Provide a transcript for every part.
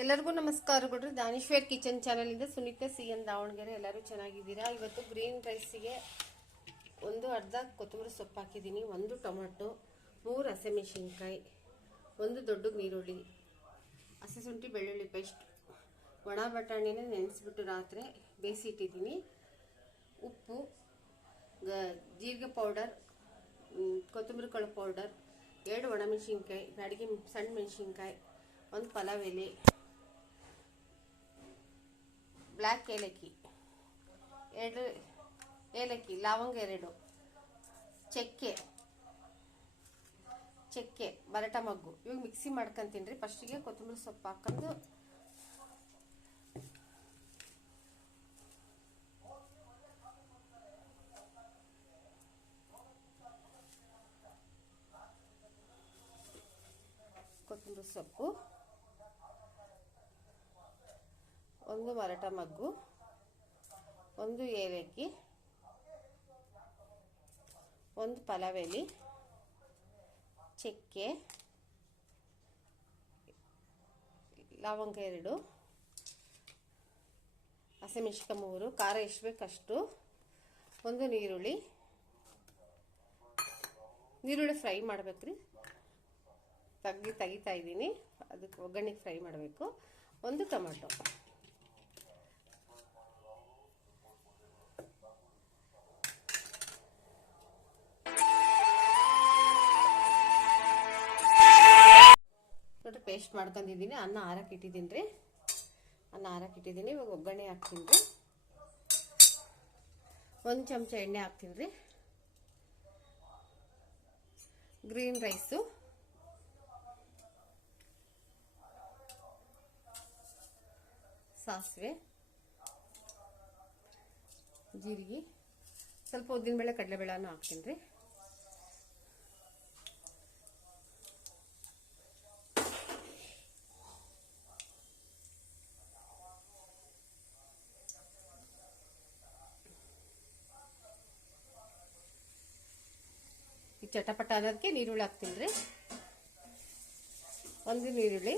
ಎಲ್ಲರಿಗೂ ನಮಸ್ಕಾರಗಳು. Daneshwar kitchen channel ಇಂದ ಸುನೀತಾ CN ದಾವಣಗೆರೆ. ಎಲ್ಲರೂ ಚೆನ್ನಾಗಿದ್ದೀರಾ? ಇವತ್ತು ಗ್ರೀನ್ ರೈಸಿಗೆ ಒಂದು ಅರ್ಧ ಕೊತ್ತಂಬರಿ ಸೊಪ್ಪು ಹಾಕಿದ್ದೀನಿ, ಒಂದು ಟೊಮೆಟೊ, 3 ಹಸಿಮೆಣಸಿನಕಾಯಿ, ಒಂದು ದೊಡ್ಡ ನೀರುಳ್ಳಿ, ಹಸಿ ಶುಂಠಿ ಬೆಳ್ಳುಳ್ಳಿ ಪೇಸ್ಟ್, ಒಣ ಬಟಾಣಿನ ನೆನೆಸ್ಬಿಟ್ಟು ರಾತ್ರಿ ಬೇಯಿಸಿಟ್ಟಿದ್ದೀನಿ, ಉಪ್ಪು, ಜೀರಿಗೆ ಪೌಡರ್, ಕೊತ್ತಂಬರಿ ಕಾಳು ಪೌಡರ್, 2 ಒಣಮೆಣಸಿನ್ಕಾಯಿ, ಬ್ಯಾಡಿಗೆ ಸಣ್ಣ ಮೆಣಸಿನ್ಕಾಯಿ, ಒಂದು ಪಲಾವ್ ಎಲೆ, ಬ್ಲ್ಯಾಕ್ ಏಲಕ್ಕಿ, 2 ಏಲಕ್ಕಿ, ಲವಂಗ 2, ಚಕ್ಕೆ, ಬರಟ ಮಗ್ಗು. ಇವಾಗ ಮಿಕ್ಸಿ ಮಾಡ್ಕೊಂತೀನಿ ರೀ. ಫಸ್ಟಿಗೆ ಕೊತ್ತಂಬರಿ ಸೊಪ್ಪು ಹಾಕೊಂಡು ಕೊತ್ತಂಬರಿ ಸೊಪ್ಪು, ಒಂದು ಮರಾಠ ಮಗ್ಗು, ಒಂದು ಏಲಕ್ಕಿ, ಒಂದು ಪಲಾವ್ ಎಲೆ, ಚಕ್ಕೆ, ಲವಂಗ 2, ಹಸಿಮೆಣಸಿನಕಾಯಿ 3, ಖಾರ ಎಷ್ಟು ಬೇಕಷ್ಟು, ಒಂದು ನೀರುಳ್ಳಿ ಫ್ರೈ ಮಾಡ್ಬೇಕ್ರಿ. ತೆಗಿತಾ ಇದ್ದೀನಿ, ಅದಕ್ಕೆ ಒಗ್ಗರಣೆಗೆ ಫ್ರೈ ಮಾಡಬೇಕು. ಒಂದು ಟೊಮೆಟೊ, ನೋಡಿ ಪೇಸ್ಟ್ ಮಾಡ್ಕೊಂಡಿದ್ದೀನಿ. ಅನ್ನ ಆರಕ್ಕೆ ಇಟ್ಟಿದ್ದೀನಿ ರೀ. ಇವಾಗ ಒಗ್ಗರಣೆ ಹಾಕ್ತೀನಿ ರೀ. 1 ಚಮಚ ಎಣ್ಣೆ ಹಾಕ್ತೀನಿ ರೀ. ಗ್ರೀನ್ ರೈಸು, ಸಾಸಿವೆ, ಜೀರಿಗೆ, ಸ್ವಲ್ಪ ಉದ್ದಿನಬೇಳೆ ಕಡಲೆಬೇಳೆನೂ ಹಾಕ್ತೀನಿ ರೀ. ಈ ಚಟಪಟ ಅನ್ನೋದಕ್ಕೆ ನೀರುಳ್ಳಿ ಹಾಕ್ತೀನಿ ರೀ. ಒಂದು ನೀರುಳ್ಳಿ,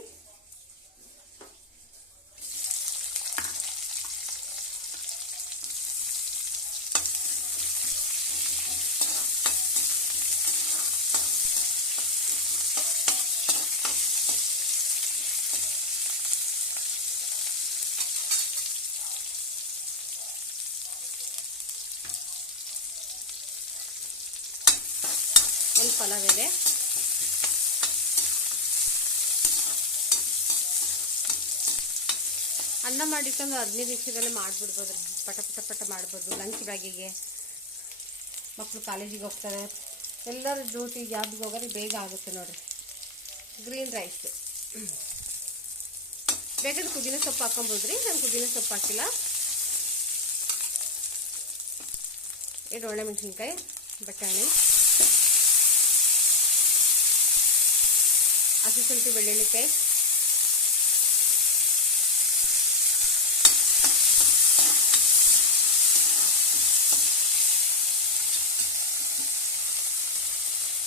ಒಂದು ಪಲಾವ್ ಎಲೆ, ಅನ್ನ ಮಾಡಿಕೊಂಡು 15 ನಿಮಿಷದಲ್ಲೇ ಮಾಡಿಬಿಡ್ಬೋದು. ಪಟ ಮಾಡ್ಬೋದು. ಲಂಚ್ ಬ್ಯಾಗಿಗೆ ಮಕ್ಕಳು ಕಾಲೇಜಿಗೆ ಹೋಗ್ತಾರೆ, ಎಲ್ಲರೂ ಡ್ಯೂಟಿ ಜಾಬ್ಗೆ ಹೋಗೋರಿಗೆ ಬೇಗ ಆಗುತ್ತೆ ನೋಡಿರಿ. ಗ್ರೀನ್ ರೈಸ್ ಬೇಕಾದ್ರೆ ಪುದೀನ ಸೊಪ್ಪು ಹಾಕೊಬೋದ್ರಿ. ನಾನು ಪುದೀನ ಸೊಪ್ಪು ಹಾಕಿಲ್ಲ. 2 ಒಣಮೆಣಸಿನ್ಕಾಯಿ, ಬಟಾಣಿ, ಹಸಿ ಶುಂಠಿ ಬೆಳ್ಳುಳ್ಳಿ ಪೇಸ್ಟ್,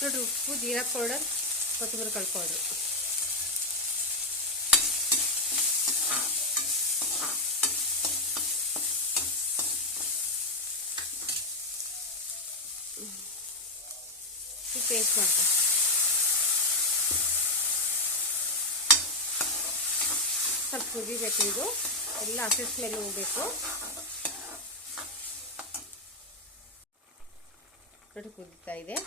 ನೋಡ್ರಿ ಉಪ್ಪು, ಜೀರಾ ಪೌಡರ್, ಕೊತ್ತಂಬರಿ ಕಾಳು ಪೌಡರ್, ಪೇಸ್ಟ್ ಮಾಡ್ತೀನಿ. ಸ್ವಲ್ಪ ಕುದಿಬೇಕು. ಇದು ಎಲ್ಲ ಹಸಿ ಸ್ಮೆಲ್ ಹೋಗ್ಬೇಕು. ನೋಡಿ ಕುದೀತಾ ಇದೆ.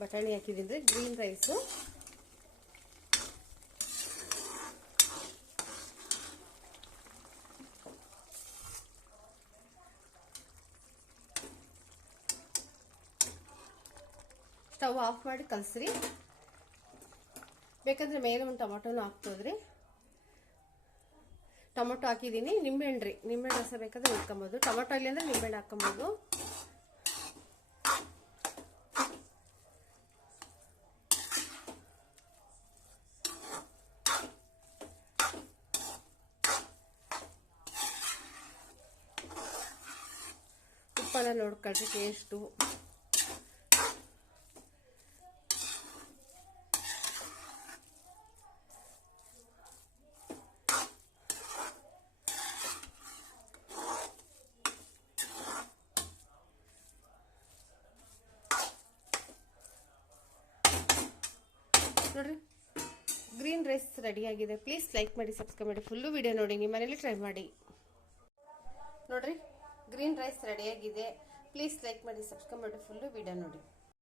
ಬಟಾಣಿ ಹಾಕಿದ್ದೀನಿ. ಗ್ರೀನ್ ರೈಸು ಸ್ಟವ್ ಆಫ್ ಮಾಡಿ ಕಲಸ್ರಿ. ಬೇಕಂದ್ರೆ ಮೇಲೆ ಒಂದು ಟೊಮೊಟೊನೂ ಹಾಕ್ಬೋದ್ರಿ. ಟೊಮೊಟೊ ಹಾಕಿದ್ದೀನಿ. ನಿಂಬೆಹಣ್ಣು ರಸ ಬೇಕಾದ್ರೆ ಇಟ್ಕೊಬೋದು. ಟೊಮೊಟೊ ಇಲ್ಲ ಅಂದ್ರೆ ನಿಂಬೆಹಣ್ಣು ಹಾಕೊಬೋದು. ಉಪ್ಪನ್ನ ನೋಡ್ಕೊಳ್ರಿ ಟೇಸ್ಟು. ನೋಡ್ರಿ ಗ್ರೀನ್ ರೈಸ್ ರೆಡಿಯಾಗಿದೆ. ಪ್ಲೀಸ್ ಲೈಕ್ ಮಾಡಿ, ಸಬ್ಸ್ಕ್ರೈಬ್ ಮಾಡಿ, ಫುಲ್ಲು ವಿಡಿಯೋ ನೋಡಿ, ನಿಮ್ಮ ಮನೇಲಿ ಟ್ರೈ ಮಾಡಿ. ನೋಡ್ರಿ ಗ್ರೀನ್ ರೈಸ್ ರೆಡಿಯಾಗಿದೆ. ಪ್ಲೀಸ್ ಲೈಕ್ ಮಾಡಿ, ಸಬ್ಸ್ಕ್ರೈಬ್ ಮಾಡಿ, ಫುಲ್ಲು ವಿಡಿಯೋ ನೋಡಿ.